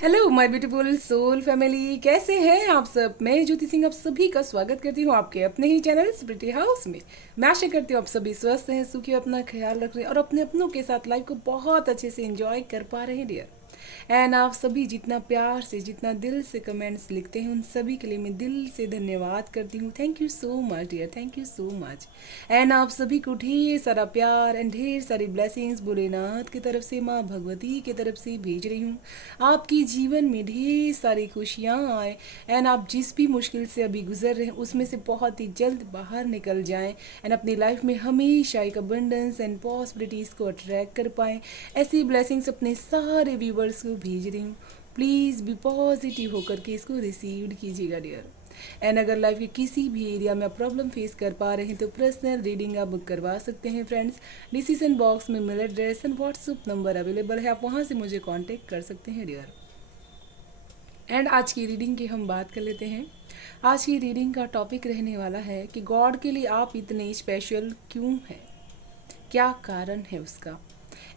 Hello my beautiful soul family, कैसे हैं आप सब। मैं ज्योति सिंह आप सभी का स्वागत करती हूँ आपके अपने ही चैनल स्प्रिटी हाउस में। मैं आशा करती हूँ आप सभी स्वस्थ हैं, सुखी, अपना ख्याल रख रहे हैं और अपने अपनों के साथ लाइफ को बहुत अच्छे से एंजॉय कर पा रहे हैं डियर। एंड आप सभी जितना प्यार से, जितना दिल से कमेंट्स लिखते हैं, उन सभी के लिए मैं दिल से धन्यवाद करती हूँ। Thank you so much dear, thank you so much. And आप सभी को ढेर सारा प्यार एंड ढेर सारी ब्लेसिंग्स भोलेनाथ की तरफ से, माँ भगवती की तरफ से भेज रही हूँ। आपकी जीवन में ढेर सारी खुशियाँ आए एंड आप जिस भी मुश्किल से अभी गुजर रहे हैं उसमें से बहुत ही जल्द बाहर निकल जाएं एंड अपनी लाइफ में हमेशा एक अबंडेंस एंड पॉसिबिलिटीज़ को अट्रैक्ट कर पाएँ। ऐसी ब्लेसिंग्स अपने सारे व्यूवर्स को भेज रही हूँ। प्लीज़ भी पॉजिटिव होकर के इसको रिसीव कीजिएगा डियर। एंड अगर लाइफ के किसी भी एरिया में आप प्रॉब्लम फेस कर पा रहे हैं तो पर्सनल रीडिंग आप बुक करवा सकते हैं फ्रेंड्स। डिसीजन बॉक्स में mail address and WhatsApp number available है, आप वहाँ से मुझे कांटेक्ट कर सकते हैं डियर। एंड आज की रीडिंग की हम बात कर लेते हैं। आज की रीडिंग का टॉपिक रहने वाला है कि गॉड के लिए आप इतने स्पेशल क्यों हैं, क्या कारण है उसका,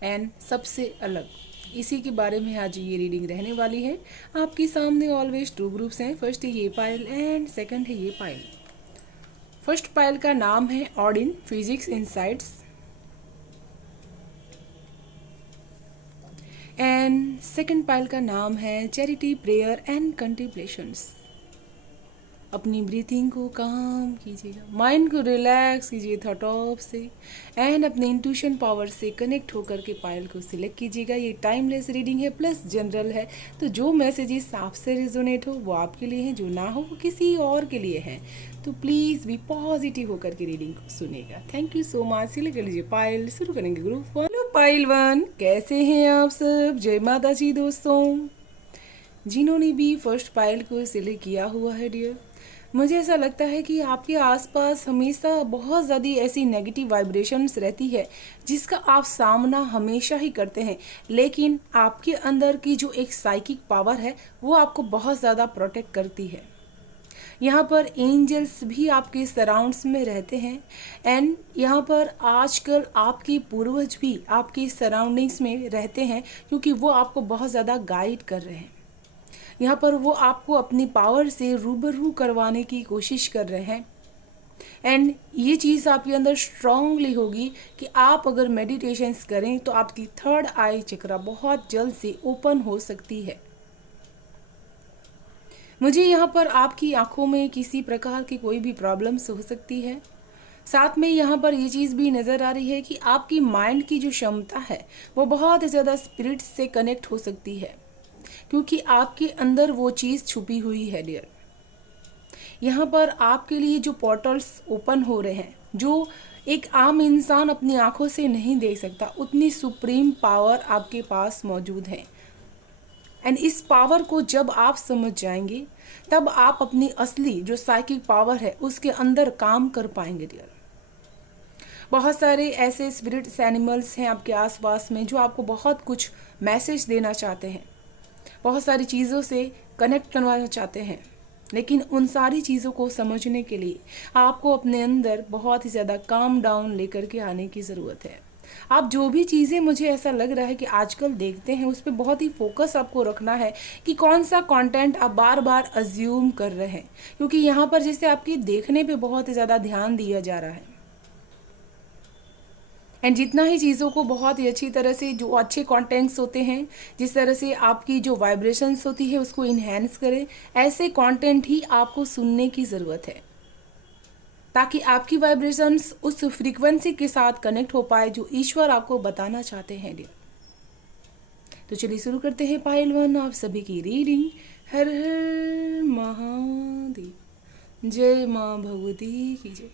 एंड सबसे अलग, इसी के बारे में आज ये रीडिंग रहने वाली है। आपके सामने ऑलवेज टू ग्रुप्स हैं, फर्स्ट है ये पाइल एंड सेकंड है ये पाइल। फर्स्ट पाइल का नाम है ऑडिन physics insights and second pile का नाम है चैरिटी प्रेयर एंड कंटिप्लेशंस। अपनी ब्रीथिंग को काम कीजिएगा, माइंड को रिलैक्स कीजिए थॉट ऑफ से एंड अपने इंट्यूशन पावर से कनेक्ट होकर के पायल को सिलेक्ट कीजिएगा। ये टाइमलेस रीडिंग है प्लस जनरल है, तो जो मैसेजेस आपसे रिजोनेट हो वो आपके लिए हैं, जो ना हो वो किसी और के लिए हैं। तो प्लीज़ भी पॉजिटिव होकर के रीडिंग को सुनेगा। Thank you so much. Select कर लीजिए पायल, शुरू करेंगे ग्रुप वन। पायल वन, कैसे हैं आप सब। जय माता जी दोस्तों। जिन्होंने भी फर्स्ट पाइल को सिलेक्ट किया हुआ है डियर, मुझे ऐसा लगता है कि आपके आसपास हमेशा बहुत ज़्यादा ऐसी नेगेटिव वाइब्रेशंस रहती है जिसका आप सामना हमेशा ही करते हैं, लेकिन आपके अंदर की जो एक साइकिक पावर है वो आपको बहुत ज़्यादा प्रोटेक्ट करती है। यहाँ पर एंजल्स भी आपके सराउंड्स में रहते हैं एंड यहाँ पर आजकल आपके पूर्वज भी आपके सराउंडिंग्स में रहते हैं, क्योंकि वो आपको बहुत ज़्यादा गाइड कर रहे हैं। यहाँ पर वो आपको अपनी पावर से रूबरू करवाने की कोशिश कर रहे हैं एंड ये चीज़ आपके अंदर स्ट्रांगली होगी कि आप अगर मेडिटेशंस करें तो आपकी थर्ड आई चक्रा बहुत जल्द से ओपन हो सकती है। मुझे यहाँ पर आपकी आंखों में किसी प्रकार की कोई भी प्रॉब्लम्स हो सकती है। साथ में यहाँ पर ये चीज़ भी नज़र आ रही है कि आपकी माइंड की जो क्षमता है वो बहुत ज़्यादा स्पिरिट से कनेक्ट हो सकती है, क्योंकि आपके अंदर वो चीज़ छुपी हुई है डियर। यहाँ पर आपके लिए जो पोर्टल्स ओपन हो रहे हैं, जो एक आम इंसान अपनी आंखों से नहीं देख सकता, उतनी सुप्रीम पावर आपके पास मौजूद है। एंड इस पावर को जब आप समझ जाएंगे तब आप अपनी असली जो साइकिक पावर है उसके अंदर काम कर पाएंगे डियर। बहुत सारे ऐसे स्पिरिट्स एनिमल्स हैं आपके आसपास में जो आपको बहुत कुछ मैसेज देना चाहते हैं, बहुत सारी चीज़ों से कनेक्ट करवाना चाहते हैं, लेकिन उन सारी चीज़ों को समझने के लिए आपको अपने अंदर बहुत ही ज़्यादा काम डाउन लेकर के आने की ज़रूरत है। आप जो भी चीज़ें, मुझे ऐसा लग रहा है कि आजकल देखते हैं, उस पर बहुत ही फोकस आपको रखना है कि कौन सा कंटेंट आप बार बार अज्यूम कर रहे हैं, क्योंकि यहाँ पर जैसे आपकी देखने पे बहुत ही ज़्यादा ध्यान दिया जा रहा है एंड जितना ही चीज़ों को बहुत ही अच्छी तरह से, जो अच्छे कंटेंट्स होते हैं, जिस तरह से आपकी जो वाइब्रेशंस होती है उसको इन्हेंस करें, ऐसे कंटेंट ही आपको सुनने की ज़रूरत है, ताकि आपकी वाइब्रेशंस उस फ्रीक्वेंसी के साथ कनेक्ट हो पाए जो ईश्वर आपको बताना चाहते हैं डियर। तो चलिए शुरू करते हैं पाइल वन, आप सभी की रीडिंग। हर हर महादेव, जय माँ भगवती की जय।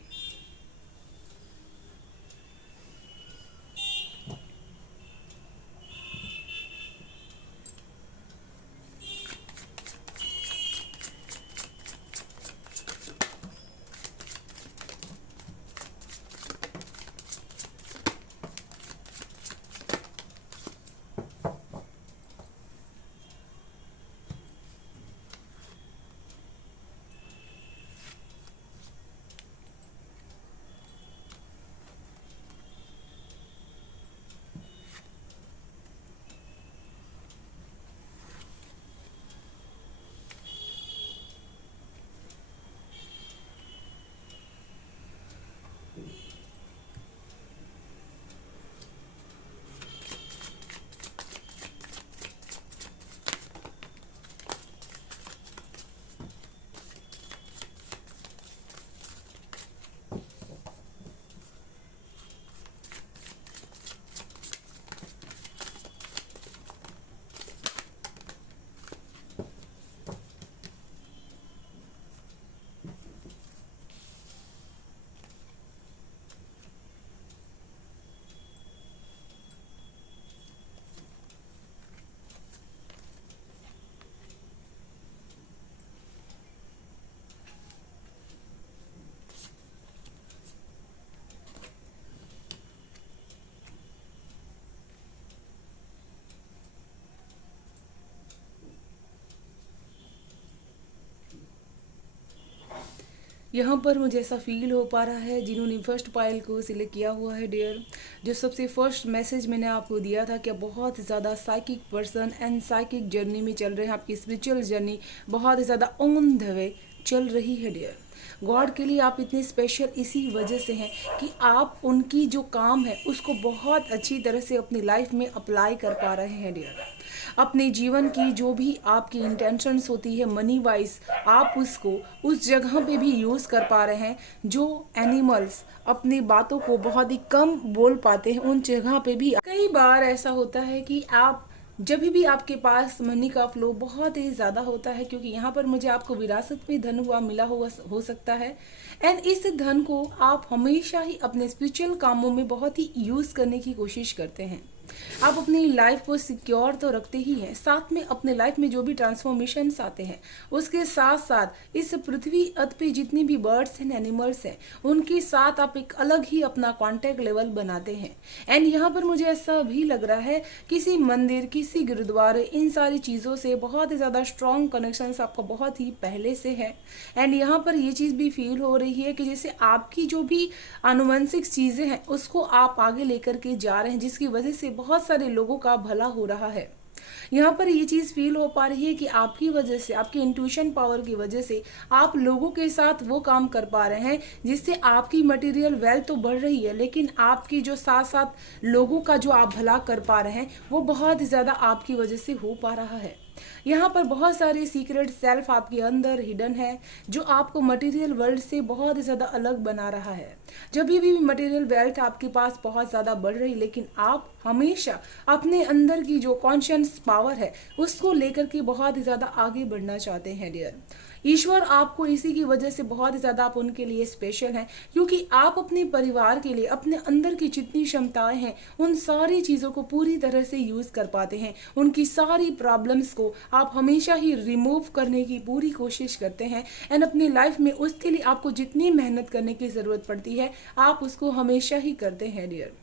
यहाँ पर मुझे ऐसा फील हो पा रहा है जिन्होंने फर्स्ट पाइल को सिलेक्ट किया हुआ है डियर, जो सबसे फर्स्ट मैसेज मैंने आपको दिया था कि बहुत ज़्यादा psychic person and psychic journey में चल रहे हैं, आपकी स्पिरिचुअल जर्नी बहुत ज़्यादा ऑन द वे चल रही है डियर। गॉड के लिए आप इतने स्पेशल इसी वजह से हैं कि आप उनकी जो काम है उसको बहुत अच्छी तरह से अपनी लाइफ में अप्लाई कर पा रहे हैं डियर। अपने जीवन की जो भी आपकी इंटेंशंस होती है मनी वाइज, आप उसको उस जगह पे भी यूज़ कर पा रहे हैं। जो एनिमल्स अपनी बातों को बहुत ही कम बोल पाते हैं उन जगह पे भी कई बार ऐसा होता है कि आप जब भी आपके पास मनी का फ्लो बहुत ही ज़्यादा होता है, क्योंकि यहाँ पर मुझे आपको विरासत में धन हुआ मिला हुआ हो सकता है, एंड इस धन को आप हमेशा ही अपने स्पिरिचुअल कामों में बहुत ही यूज़ करने की कोशिश करते हैं। आप अपनी लाइफ को सिक्योर तो रखते ही हैं, साथ में अपने लाइफ में जो भी ट्रांसफॉर्मेशंस आते हैं उसके साथ साथ इस पृथ्वी अर्थ पे जितनी भी बर्ड्स एंड एनिमल्स हैं उनके साथ आप एक अलग ही अपना कांटेक्ट लेवल बनाते हैं। एंड यहाँ पर मुझे ऐसा भी लग रहा है किसी मंदिर, किसी गुरुद्वारे, इन सारी चीज़ों से बहुत ही ज़्यादा स्ट्रॉन्ग कनेक्शंस आपका बहुत ही पहले से है। एंड यहाँ पर ये चीज़ भी फील हो रही है कि जैसे आपकी जो भी आनुवंशिक चीज़ें हैं उसको आप आगे लेकर के जा रहे हैं, जिसकी वजह से बहुत सारे लोगों का भला हो रहा है। यहाँ पर ये चीज़ फील हो पा रही है कि आपकी वजह से, आपकी इंट्यूशन पावर की वजह से आप लोगों के साथ वो काम कर पा रहे हैं जिससे आपकी मटेरियल वेल्थ तो बढ़ रही है, लेकिन आपकी जो साथ साथ लोगों का जो आप भला कर पा रहे हैं वो बहुत ज़्यादा आपकी वजह से हो पा रहा है। यहाँ पर बहुत सारे सीक्रेट सेल्फ आपके अंदर हिडन है जो आपको मटेरियल वर्ल्ड से बहुत ज़्यादा अलग बना रहा है। जब भी मटेरियल वेल्थ आपके पास बहुत ज़्यादा बढ़ रही, लेकिन आप हमेशा अपने अंदर की जो कॉन्शियस पावर है उसको लेकर के बहुत ही ज़्यादा आगे बढ़ना चाहते हैं डियर। ईश्वर आपको इसी की वजह से बहुत ही ज़्यादा आप उनके लिए स्पेशल हैं, क्योंकि आप अपने परिवार के लिए अपने अंदर की जितनी क्षमताएं हैं उन सारी चीज़ों को पूरी तरह से यूज़ कर पाते हैं। उनकी सारी प्रॉब्लम्स को आप हमेशा ही रिमूव करने की पूरी कोशिश करते हैं, एंड अपनी लाइफ में उसके लिए आपको जितनी मेहनत करने की ज़रूरत पड़ती है आप उसको हमेशा ही करते हैं डियर।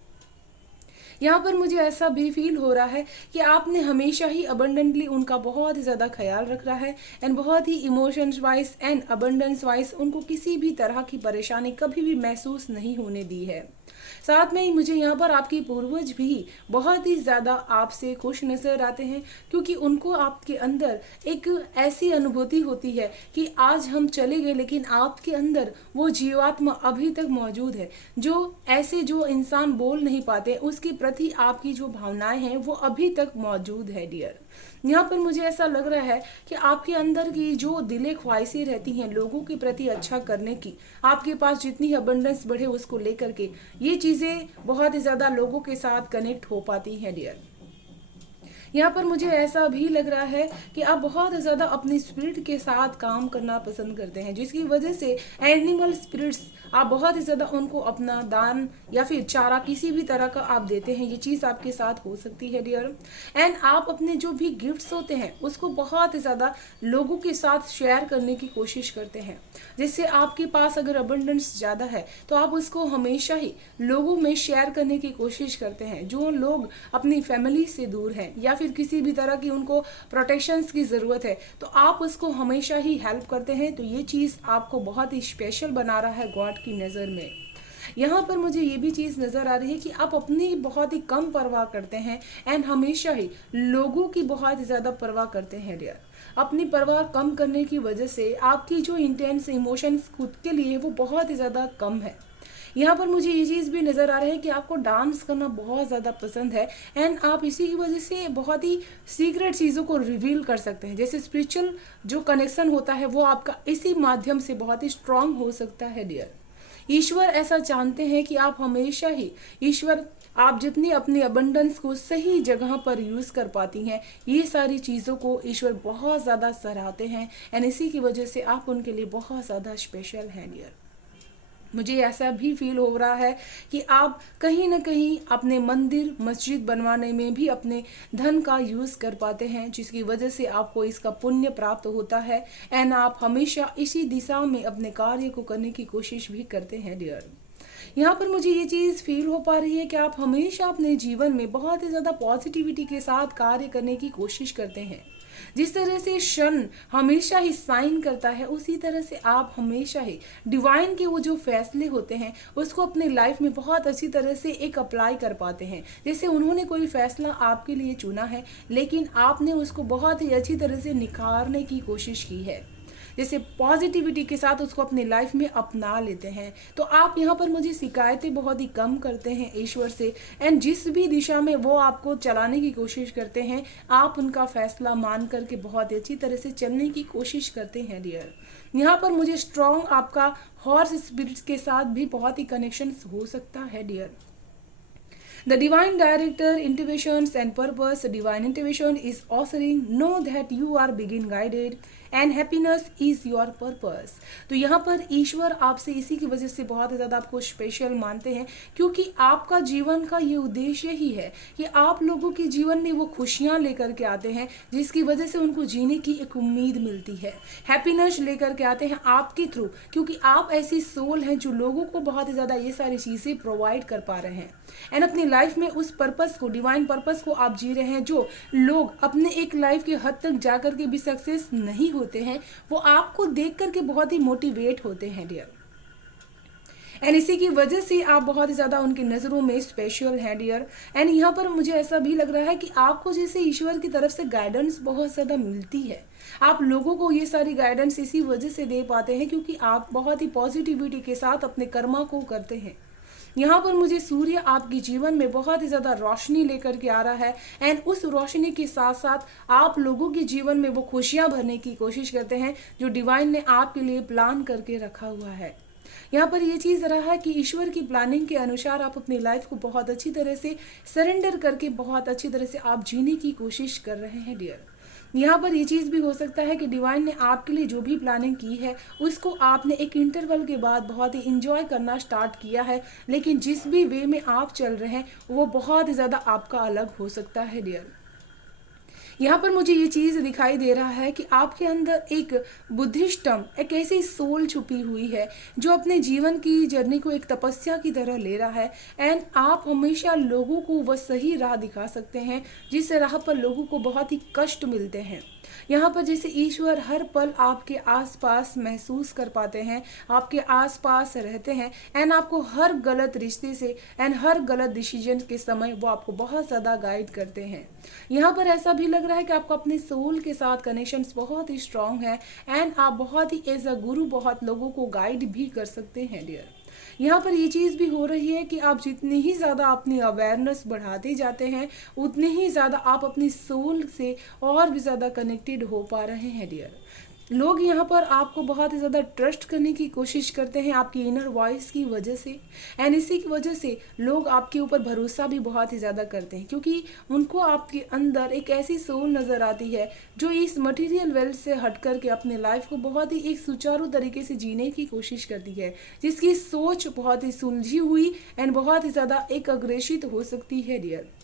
यहाँ पर मुझे ऐसा भी फील हो रहा है कि आपने हमेशा ही अबंडेंटली उनका बहुत ही ज़्यादा ख्याल रख रहा है, एंड बहुत ही emotions wise and abundance wise उनको किसी भी तरह की परेशानी कभी भी महसूस नहीं होने दी है। साथ में ही मुझे यहाँ पर आपके पूर्वज भी बहुत ही ज़्यादा आपसे खुश नज़र आते हैं, क्योंकि उनको आपके अंदर एक ऐसी अनुभूति होती है कि आज हम चले गए लेकिन आपके अंदर वो जीवात्मा अभी तक मौजूद है। जो ऐसे जो इंसान बोल नहीं पाते उसके प्रति आपकी जो भावनाएं हैं वो अभी तक मौजूद है डियर। यहाँ पर मुझे ऐसा लग रहा है कि आपके अंदर की जो दिले ख्वाहिशें रहती हैं लोगों के प्रति अच्छा करने की, आपके पास जितनी अबंडेंस बढ़े उसको लेकर के ये चीज़ें बहुत ही ज़्यादा लोगों के साथ कनेक्ट हो पाती हैं डियर। यहाँ पर मुझे ऐसा भी लग रहा है कि आप बहुत ज़्यादा अपनी स्पिरिट के साथ काम करना पसंद करते हैं, जिसकी वजह से एनिमल स्पिरिट्स आप बहुत ही ज़्यादा उनको अपना दान या फिर चारा किसी भी तरह का आप देते हैं। ये चीज़ आपके साथ हो सकती है डियर। एंड आप अपने जो भी गिफ्ट्स होते हैं उसको बहुत ही ज़्यादा लोगों के साथ शेयर करने की कोशिश करते हैं। जैसे आपके पास अगर अबंडेंस ज़्यादा है तो आप उसको हमेशा ही लोगों में शेयर करने की कोशिश करते हैं। जो लोग अपनी फैमिली से दूर हैं या फिर किसी भी तरह की उनको प्रोटेक्शंस की ज़रूरत है तो आप उसको हमेशा ही हेल्प करते हैं। तो ये चीज़ आपको बहुत ही स्पेशल बना रहा है गॉड की नज़र में। यहाँ पर मुझे ये भी चीज़ नज़र आ रही है कि आप अपनी बहुत ही कम परवाह करते हैं एंड हमेशा ही लोगों की बहुत ही ज़्यादा परवाह करते हैं डियर। अपनी परवाह कम करने की वजह से आपकी जो इंटेंस इमोशंस खुद के लिए वो बहुत ही ज़्यादा कम है। यहाँ पर मुझे ये चीज़ भी नज़र आ रहा है कि आपको डांस करना बहुत ज़्यादा पसंद है, एंड आप इसी की वजह से बहुत ही सीक्रेट चीज़ों को रिवील कर सकते हैं। जैसे स्पिरिचुअल जो कनेक्शन होता है वो आपका इसी माध्यम से बहुत ही स्ट्रांग हो सकता है डियर। ईश्वर ऐसा चाहते हैं कि आप हमेशा ही आप जितनी अपनी अबंडेंस को सही जगह पर यूज़ कर पाती हैं ये सारी चीज़ों को ईश्वर बहुत ज़्यादा सराहते हैं, एंड इसी की वजह से आप उनके लिए बहुत ज़्यादा स्पेशल हैं डियर। मुझे ऐसा भी फील हो रहा है कि आप कहीं ना कहीं अपने मंदिर मस्जिद बनवाने में भी अपने धन का यूज़ कर पाते हैं, जिसकी वजह से आपको इसका पुण्य प्राप्त होता है, एंड आप हमेशा इसी दिशा में अपने कार्य को करने की कोशिश भी करते हैं डियर। यहाँ पर मुझे ये चीज़ फील हो पा रही है कि आप हमेशा अपने जीवन में बहुत ही ज़्यादा पॉजिटिविटी के साथ कार्य करने की कोशिश करते हैं। जिस तरह से सन हमेशा ही साइन करता है, उसी तरह से आप हमेशा ही डिवाइन के वो जो फैसले होते हैं उसको अपने लाइफ में बहुत अच्छी तरह से एक अप्लाई कर पाते हैं। जैसे उन्होंने कोई फैसला आपके लिए चुना है, लेकिन आपने उसको बहुत ही अच्छी तरह से निखारने की कोशिश की है, जैसे पॉजिटिविटी के साथ उसको अपनी लाइफ में अपना लेते हैं। तो आप यहाँ पर मुझे शिकायतें बहुत ही कम करते हैं ईश्वर से, एंड जिस भी दिशा में वो आपको चलाने की कोशिश करते हैं आप उनका फैसला मान करके बहुत ही अच्छी तरह से चलने की कोशिश करते हैं डियर। यहाँ पर मुझे स्ट्रॉन्ग आपका हॉर्स स्पिरिट्स के साथ भी बहुत ही कनेक्शन हो सकता है dear. The divine director, intuitions and purpose. Divine intuition is offering, know that you are being guided and happiness is your purpose. तो यहाँ पर ईश्वर आपसे इसी की वजह से बहुत ज़्यादा आपको स्पेशल मानते हैं, क्योंकि आपका जीवन का ये उद्देश्य ही है कि आप लोगों के जीवन में वो खुशियाँ लेकर के आते हैं जिसकी वजह से उनको जीने की एक उम्मीद मिलती है। हैप्पीनेस लेकर के आते हैं आपके थ्रू, क्योंकि आप ऐसी सोल हैं जो लोगों को बहुत ही ज़्यादा ये सारी चीज़ें प्रोवाइड कर पा रहे हैं, एंड अपनी लाइफ में उस पर्पस को, डिवाइन पर्पस को आप जी रहे हैं जो लोग अपने एक लाइफ के हद तक जाकर के भी सक्सेस नहीं होते हैं, वो आपको देख करके बहुत ही मोटिवेट होते हैं डियर। एंड इसी की वजह से आप बहुत ही ज़्यादा उनकी नज़रों में स्पेशल हैं डियर। एंड यहाँ पर मुझे ऐसा भी लग रहा है कि आपको जैसे ईश्वर की तरफ से गाइडेंस बहुत ज़्यादा मिलती है। आप लोगों को ये सारी गाइडेंस इसी वजह से दे पाते हैं क्योंकि आप बहुत ही पॉजिटिविटी के साथ अपने कर्मा को करते हैं। यहाँ पर मुझे सूर्य आपके जीवन में बहुत ही ज़्यादा रोशनी लेकर के आ रहा है, एंड उस रोशनी के साथ साथ आप लोगों के जीवन में वो खुशियाँ भरने की कोशिश करते हैं जो डिवाइन ने आपके लिए प्लान करके रखा हुआ है। यहाँ पर ये चीज़ रहा है कि ईश्वर की प्लानिंग के अनुसार आप अपनी लाइफ को बहुत अच्छी तरह से सरेंडर करके बहुत अच्छी तरह से आप जीने की कोशिश कर रहे हैं डियर। यहाँ पर ये चीज़ भी हो सकता है कि डिवाइन ने आपके लिए जो भी प्लानिंग की है उसको आपने एक इंटरवल के बाद बहुत ही इंजॉय करना स्टार्ट किया है, लेकिन जिस भी वे में आप चल रहे हैं वो बहुत ही ज़्यादा आपका अलग हो सकता है डियर। यहाँ पर मुझे ये चीज़ दिखाई दे रहा है कि आपके अंदर एक बुद्धिस्टम, एक ऐसी सोल छुपी हुई है जो अपने जीवन की जर्नी को एक तपस्या की तरह ले रहा है, एंड आप हमेशा लोगों को वह सही राह दिखा सकते हैं जिस राह पर लोगों को बहुत ही कष्ट मिलते हैं। यहाँ पर जैसे ईश्वर हर पल आपके आसपास महसूस कर पाते हैं, आपके आसपास रहते हैं, एंड आपको हर गलत रिश्ते से एंड हर गलत डिसीजन के समय वो आपको बहुत ज़्यादा गाइड करते हैं। यहाँ पर ऐसा भी लग रहा है कि आपको अपने सोल के साथ कनेक्शंस बहुत ही स्ट्रांग है, एंड आप बहुत ही एज अ गुरु बहुत लोगों को गाइड भी कर सकते हैं डियर। यहाँ पर ये चीज़ भी हो रही है कि आप जितनी ही ज़्यादा अपनी अवेयरनेस बढ़ाते जाते हैं उतने ही ज़्यादा आप अपनी सोल से और भी ज़्यादा कनेक्टेड हो पा रहे हैं डियर। लोग यहाँ पर आपको बहुत ही ज़्यादा ट्रस्ट करने की कोशिश करते हैं आपकी इनर वॉइस की वजह से, एंड इसी की वजह से लोग आपके ऊपर भरोसा भी बहुत ही ज़्यादा करते हैं क्योंकि उनको आपके अंदर एक ऐसी सोल नज़र आती है जो इस मटेरियल वेल्थ से हट करके अपने लाइफ को बहुत ही एक सुचारू तरीके से जीने की कोशिश करती है, जिसकी सोच बहुत ही सुलझी हुई एंड बहुत ही ज़्यादा एक अग्रेसित हो सकती है डियर।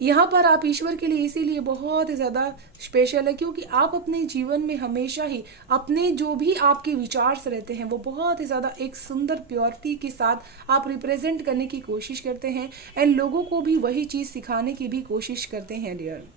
यहाँ पर आप ईश्वर के लिए इसीलिए बहुत ही ज़्यादा स्पेशल है क्योंकि आप अपने जीवन में हमेशा ही अपने जो भी आपके विचार्स रहते हैं वो बहुत ही ज़्यादा एक सुंदर प्योरिटी के साथ आप रिप्रेजेंट करने की कोशिश करते हैं, एंड लोगों को भी वही चीज़ सिखाने की भी कोशिश करते हैं डियर।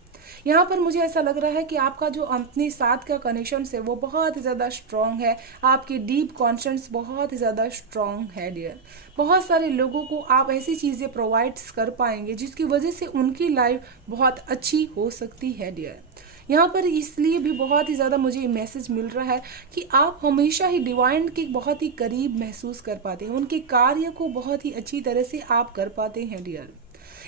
यहाँ पर मुझे ऐसा लग रहा है कि आपका जो अपने साथ का कनेक्शन है वो बहुत ही ज़्यादा स्ट्रॉन्ग है, आपके डीप कॉन्शंस बहुत ही ज़्यादा स्ट्रॉन्ग है डियर। बहुत सारे लोगों को आप ऐसी चीज़ें प्रोवाइड्स कर पाएंगे जिसकी वजह से उनकी लाइफ बहुत अच्छी हो सकती है डियर। यहाँ पर इसलिए भी बहुत ही ज़्यादा मुझे मैसेज मिल रहा है कि आप हमेशा ही डिवाइन के बहुत ही करीब महसूस कर पाते हैं, उनके कार्य को बहुत ही अच्छी तरह से आप कर पाते हैं डियर।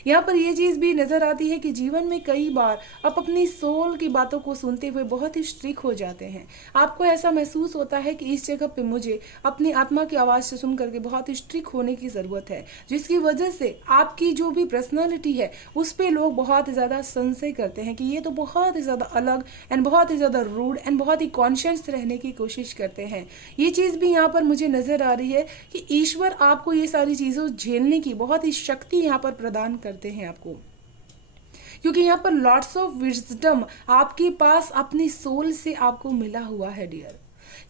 यहाँ पर ये चीज़ भी नज़र आती है कि जीवन में कई बार आप अपनी सोल की बातों को सुनते हुए बहुत ही स्ट्रिक हो जाते हैं। आपको ऐसा महसूस होता है कि इस जगह पे मुझे अपनी आत्मा की आवाज़ से सुन करके बहुत ही स्ट्रिक होने की ज़रूरत है, जिसकी वजह से आपकी जो भी पर्सनालिटी है उस पर लोग बहुत ज़्यादा संशय करते हैं कि ये तो बहुत ही ज़्यादा अलग एंड बहुत ही ज़्यादा रूड एंड बहुत ही कॉन्शियस रहने की कोशिश करते हैं। ये चीज़ भी यहाँ पर मुझे नज़र आ रही है कि ईश्वर आपको ये सारी चीज़ों झेलने की बहुत ही शक्ति यहाँ पर प्रदान करते हैं आपको, क्योंकि यहाँ पर लॉट्स ऑफ विजडम आपके पास अपनी सोल से आपको मिला हुआ है डियर।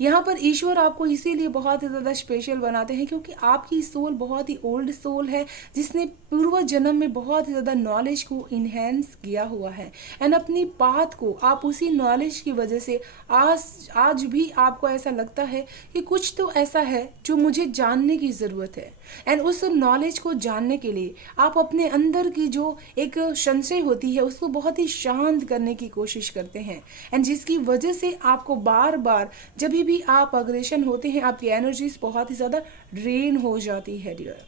यहाँ पर ईश्वर आपको इसीलिए बहुत ही ज़्यादा स्पेशल बनाते हैं क्योंकि आपकी सोल बहुत ही ओल्ड सोल है, जिसने पूर्व जन्म में बहुत ही ज़्यादा नॉलेज को इन्हेंस किया हुआ है। एंड अपनी बात को आप उसी नॉलेज की वजह से आज आज भी आपको ऐसा लगता है कि कुछ तो ऐसा है जो मुझे जानने की ज़रूरत है। एंड उस नॉलेज को जानने के लिए आप अपने अंदर की जो एक संशय होती है उसको बहुत ही शांत करने की कोशिश करते हैं। एंड जिसकी वजह से आपको बार बार जब भी आप अग्रेशन होते हैं आपकी एनर्जीज बहुत ही ज़्यादा ड्रेन हो जाती है डियर।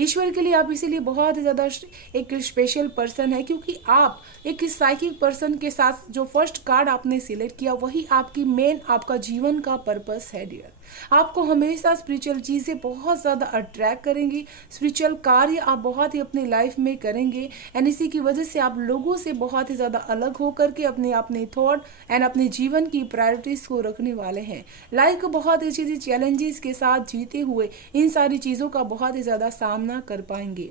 ईश्वर के लिए आप इसीलिए बहुत ही ज़्यादा एक स्पेशल पर्सन है क्योंकि आप एक साइकिक पर्सन के साथ जो फर्स्ट कार्ड आपने सिलेक्ट किया वही आपकी मेन आपका जीवन का पर्पस है डियर। आपको हमेशा स्पिरिचुअल चीज़ें बहुत ज़्यादा अट्रैक्ट करेंगी, स्पिरिचुअल कार्य आप बहुत ही अपनी लाइफ में करेंगे। एंड इसी की वजह से आप लोगों से बहुत ही ज़्यादा अलग होकर के अपने अपने थॉट एंड अपने जीवन की प्रायोरिटीज़ को रखने वाले हैं। लाइफ को बहुत अच्छी चैलेंजेस के साथ जीते हुए इन सारी चीज़ों का बहुत ही ज़्यादा सामना कर पाएंगे।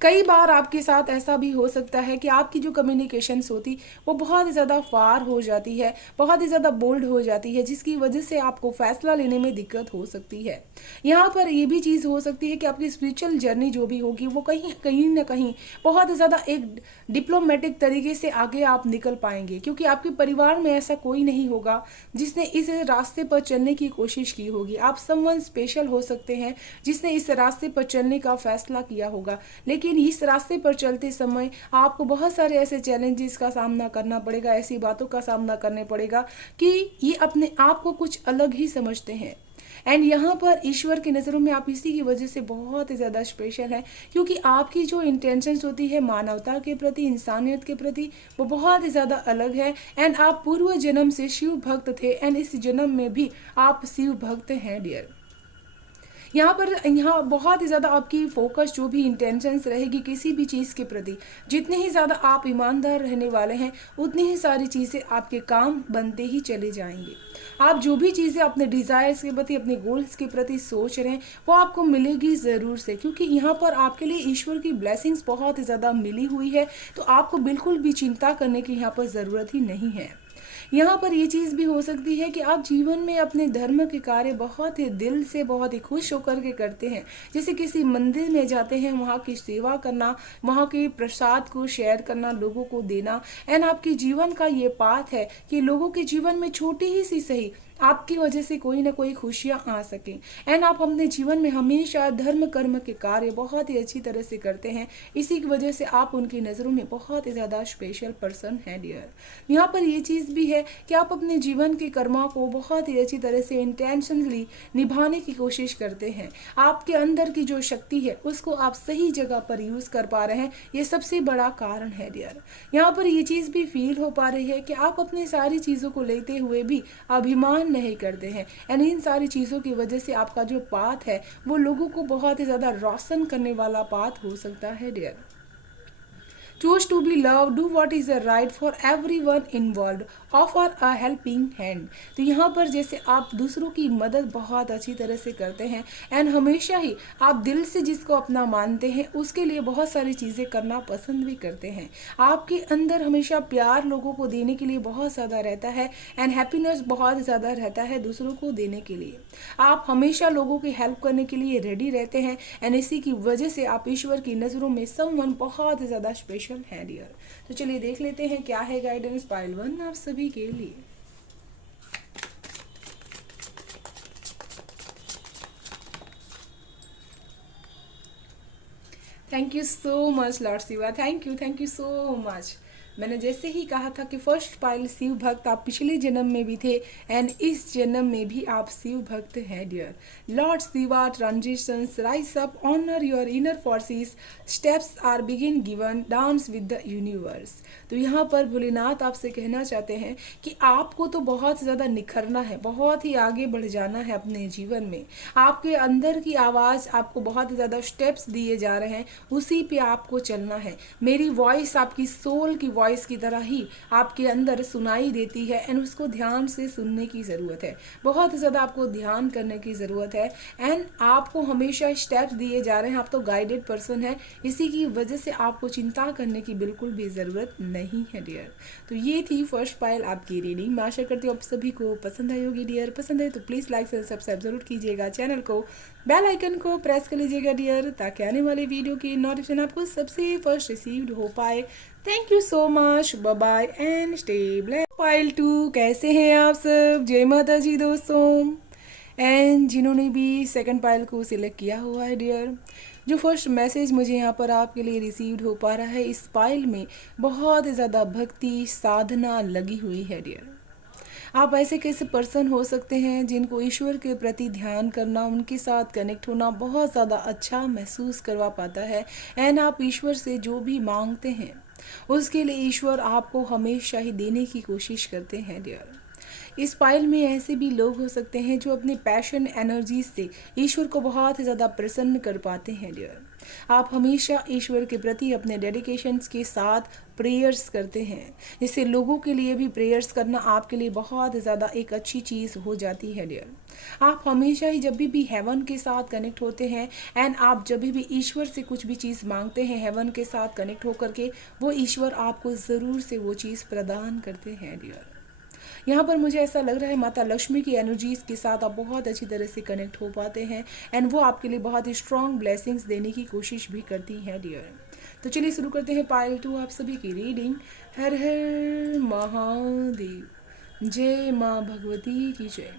कई बार आपके साथ ऐसा भी हो सकता है कि आपकी जो कम्युनिकेशंस होती वो बहुत ही ज़्यादा फार हो जाती है, बहुत ही ज़्यादा बोल्ड हो जाती है, जिसकी वजह से आपको फैसला लेने में दिक्कत हो सकती है। यहाँ पर ये भी चीज़ हो सकती है कि आपकी स्पिरिचुअल जर्नी जो भी होगी वो कहीं कहीं ना कहीं बहुत ही ज़्यादा एक डिप्लोमेटिक तरीके से आगे आप निकल पाएंगे, क्योंकि आपके परिवार में ऐसा कोई नहीं होगा जिसने इस रास्ते पर चलने की कोशिश की होगी। आप समवन स्पेशल हो सकते हैं जिसने इस रास्ते पर चलने का फैसला किया होगा, लेकिन इस रास्ते पर चलते समय आपको बहुत सारे ऐसे चैलेंजेस का सामना करना पड़ेगा, ऐसी बातों का सामना करने पड़ेगा कि ये अपने आप को कुछ अलग ही समझते हैं। एंड यहाँ पर ईश्वर की नज़रों में आप इसी की वजह से बहुत ही ज़्यादा स्पेशल है क्योंकि आपकी जो इंटेंशंस होती है मानवता के प्रति, इंसानियत के प्रति, वो बहुत ही ज़्यादा अलग है। एंड आप पूर्व जन्म से शिव भक्त थे एंड इस जन्म में भी आप शिव भक्त हैं डियर। यहाँ बहुत ही ज़्यादा आपकी फोकस जो भी इंटेंशंस रहेगी किसी भी चीज़ के प्रति, जितने ही ज़्यादा आप ईमानदार रहने वाले हैं उतनी ही सारी चीज़ें आपके काम बनते ही चले जाएंगे। आप जो भी चीज़ें अपने डिज़ायर्स के प्रति, अपने गोल्स के प्रति सोच रहे हैं वो आपको मिलेगी ज़रूर से, क्योंकि यहाँ पर आपके लिए ईश्वर की ब्लेसिंग्स बहुत ही ज़्यादा मिली हुई है। तो आपको बिल्कुल भी चिंता करने की यहाँ पर ज़रूरत ही नहीं है। यहाँ पर ये चीज़ भी हो सकती है कि आप जीवन में अपने धर्म के कार्य बहुत ही दिल से, बहुत ही खुश होकर के करते हैं। जैसे किसी मंदिर में जाते हैं, वहाँ की सेवा करना, वहाँ के प्रसाद को शेयर करना, लोगों को देना। एंड आपके जीवन का ये पाथ है कि लोगों के जीवन में छोटी ही सी सही आपकी वजह से कोई ना कोई खुशियाँ आ सकें। एंड आप अपने जीवन में हमेशा धर्म कर्म के कार्य बहुत ही अच्छी तरह से करते हैं। इसी की वजह से आप उनकी नज़रों में बहुत ही ज़्यादा स्पेशल पर्सन है डियर। यहाँ पर ये चीज़ भी है कि आप अपने जीवन के कर्मा को बहुत ही अच्छी तरह से इंटेंशनली निभाने की कोशिश करते हैं। आपके अंदर की जो शक्ति है उसको आप सही जगह पर यूज़ कर पा रहे हैं, ये सबसे बड़ा कारण है डियर। यहाँ पर ये चीज़ भी फील हो पा रही है कि आप अपनी सारी चीज़ों को लेते हुए भी अभिमान नहीं करते हैं। एंड इन सारी चीज़ों की वजह से आपका जो पाथ है वो लोगों को बहुत ही ज़्यादा रोशन करने वाला पाथ हो सकता है dear. Choose to be loved, do what is right for everyone involved, offer a helping hand। तो यहाँ पर जैसे आप दूसरों की मदद बहुत अच्छी तरह से करते हैं एंड हमेशा ही आप दिल से जिसको अपना मानते हैं उसके लिए बहुत सारी चीज़ें करना पसंद भी करते हैं। आपके अंदर हमेशा प्यार लोगों को देने के लिए बहुत ज़्यादा रहता है एंड हैप्पीनेस बहुत ज़्यादा रहता है दूसरों को देने के लिए। आप हमेशा लोगों की हेल्प करने के लिए रेडी रहते हैं एंड इसी की वजह से आप ईश्वर की नज़रों में समवन बहुत ज़्यादा स्पेशल है डियर। तो चलिए देख लेते हैं क्या है गाइडेंस पाइल 1 आप सभी के लिए। Thank you so much Lord Shiva, thank you so much. मैंने जैसे ही कहा था कि फर्स्ट पाइल शिव भक्त आप पिछले जन्म में भी थे एंड इस जन्म में भी आप शिव भक्त हैं dear. Lord Shiva transitions rise up, honour your inner forces, steps are begin given, dance with the universe. तो यहाँ पर भोलेनाथ आपसे कहना चाहते हैं कि आपको तो बहुत ज़्यादा निखरना है, बहुत ही आगे बढ़ जाना है अपने जीवन में। आपके अंदर की आवाज़ आपको बहुत ज़्यादा स्टेप्स दिए जा रहे हैं, उसी पे आपको चलना है। मेरी वॉइस आपकी सोल की वॉइस की तरह ही आपके अंदर सुनाई देती है एंड उसको ध्यान से सुनने की ज़रूरत है, बहुत ज़्यादा आपको ध्यान करने की ज़रूरत है। एंड आपको हमेशा स्टेप्स दिए जा रहे हैं, आप तो गाइडेड पर्सन है, इसी की वजह से आपको चिंता करने की बिल्कुल भी ज़रूरत नहीं है डियर। तो ये थी फर्स्ट पायल आपकी रीडिंग। मैं आशा करती हूँ आप सभी को पसंद आई होगी डियर। पसंद है तो प्लीज़ लाइक से सब्सक्राइब जरूर कीजिएगा चैनल को, बेल आइकन को प्रेस कर लीजिएगा डियर, ताकि आने वाले वीडियो की नोटिफिकेशन आपको सबसे फर्स्ट रिसीव्ड हो पाए। Thank you so much, bye bye and stay blessed. Pile 2 कैसे हैं आप सब? जय माता जी दोस्तों। एंड जिन्होंने भी सेकंड पाइल को सिलेक्ट किया हुआ है डियर, जो फर्स्ट मैसेज मुझे यहाँ पर आपके लिए रिसीव्ड हो पा रहा है, इस पाइल में बहुत ज़्यादा भक्ति साधना लगी हुई है डियर। आप ऐसे कैसे पर्सन हो सकते हैं जिनको ईश्वर के प्रति ध्यान करना, उनके साथ कनेक्ट होना बहुत ज़्यादा अच्छा महसूस करवा पाता है। एंड आप ईश्वर से जो भी मांगते हैं उसके लिए ईश्वर आपको हमेशा ही देने की कोशिश करते हैं डियर। इस पाइल में ऐसे भी लोग हो सकते हैं जो अपने पैशन एनर्जी से ईश्वर को बहुत ज़्यादा प्रसन्न कर पाते हैं डियर। आप हमेशा ईश्वर के प्रति अपने डेडिकेशंस के साथ प्रेयर्स करते हैं, जिससे लोगों के लिए भी प्रेयर्स करना आपके लिए बहुत ज़्यादा एक अच्छी चीज़ हो जाती है डियर। आप हमेशा ही जब भी हेवन के साथ कनेक्ट होते हैं एंड आप जब भी ईश्वर से कुछ भी चीज़ मांगते हैं हेवन के साथ कनेक्ट होकर के, वो ईश्वर आपको ज़रूर से वो चीज़ प्रदान करते हैं डियर। यहाँ पर मुझे ऐसा लग रहा है माता लक्ष्मी की एनर्जीज के साथ आप बहुत अच्छी तरह से कनेक्ट हो पाते हैं एंड वो आपके लिए बहुत ही स्ट्रॉन्ग ब्लेसिंग्स देने की कोशिश भी करती हैं डियर। तो चलिए शुरू करते हैं पाइल 2 आप सभी की रीडिंग। हर हर महादेव, जय माँ भगवती की जय।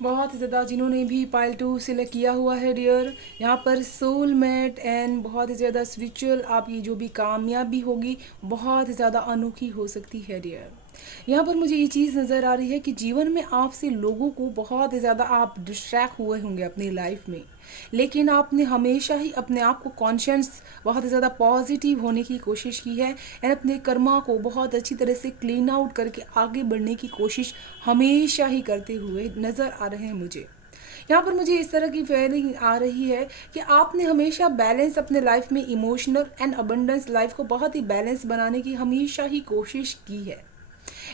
बहुत ज़्यादा जिन्होंने भी पाइल 2 सिलेक्ट किया हुआ है डियर, यहाँ पर सोलमेट एंड बहुत ही ज़्यादा स्पिरिचुअल आपकी जो भी कामयाबी होगी बहुत ज़्यादा अनोखी हो सकती है डियर। यहाँ पर मुझे ये चीज़ नज़र आ रही है कि जीवन में आपसे लोगों को बहुत ज़्यादा आप डिस्ट्रैक्ट हुए होंगे अपनी लाइफ में, लेकिन आपने हमेशा ही अपने आप को कॉन्शियस बहुत ज़्यादा पॉजिटिव होने की कोशिश की है एंड अपने कर्मा को बहुत अच्छी तरह से क्लीन आउट करके आगे बढ़ने की कोशिश हमेशा ही करते हुए नज़र आ रहे हैं मुझे। यहाँ पर मुझे इस तरह की फीलिंग आ रही है कि आपने हमेशा बैलेंस अपने लाइफ में इमोशनल एंड अबंडेंस लाइफ को बहुत ही बैलेंस बनाने की हमेशा ही कोशिश की है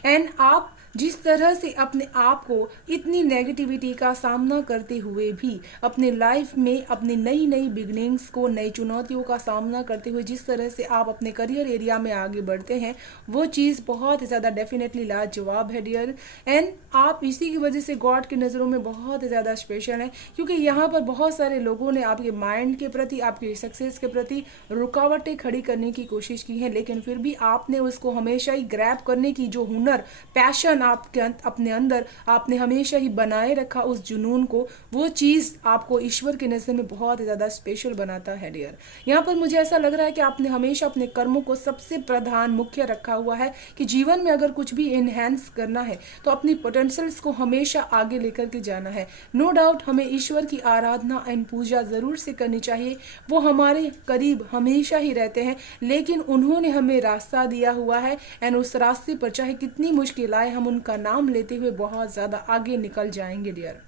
एंड आप जिस तरह से अपने आप को इतनी नेगेटिविटी का सामना करते हुए भी अपने लाइफ में अपनी नई नई बिगनिंग्स को, नई चुनौतियों का सामना करते हुए जिस तरह से आप अपने करियर एरिया में आगे बढ़ते हैं, वो चीज़ बहुत ज़्यादा डेफिनेटली लाजवाब है डियर। एंड आप इसी की वजह से गॉड की नज़रों में बहुत ज़्यादा स्पेशल हैं, क्योंकि यहाँ पर बहुत सारे लोगों ने आपके माइंड के प्रति, आपके सक्सेस के प्रति रुकावटें खड़ी करने की कोशिश की है, लेकिन फिर भी आपने उसको हमेशा ही ग्रैब करने की जो हुनर, पैशन आपके अपने अंदर आपने हमेशा ही बनाए रखा, उस जुनून को, वो चीज़ आपको ईश्वर की नज़र में बहुत ज़्यादा स्पेशल बनाता है डियर। यहाँ पर मुझे ऐसा लग रहा है कि आपने हमेशा अपने कर्मों को सबसे प्रधान मुख्य रखा हुआ है कि जीवन में अगर कुछ भी इन्हेंस करना है तो अपनी पोटेंशियल्स को हमेशा आगे लेकर के जाना है। नो डाउट हमें ईश्वर की आराधना एंड पूजा ज़रूर से करनी चाहिए, वो हमारे करीब हमेशा ही रहते हैं, लेकिन उन्होंने हमें रास्ता दिया हुआ है एंड उस रास्ते पर चाहे कितनी मुश्किल आए, हम उनका नाम लेते हुए बहुत ज़्यादा आगे निकल जाएंगे डियर।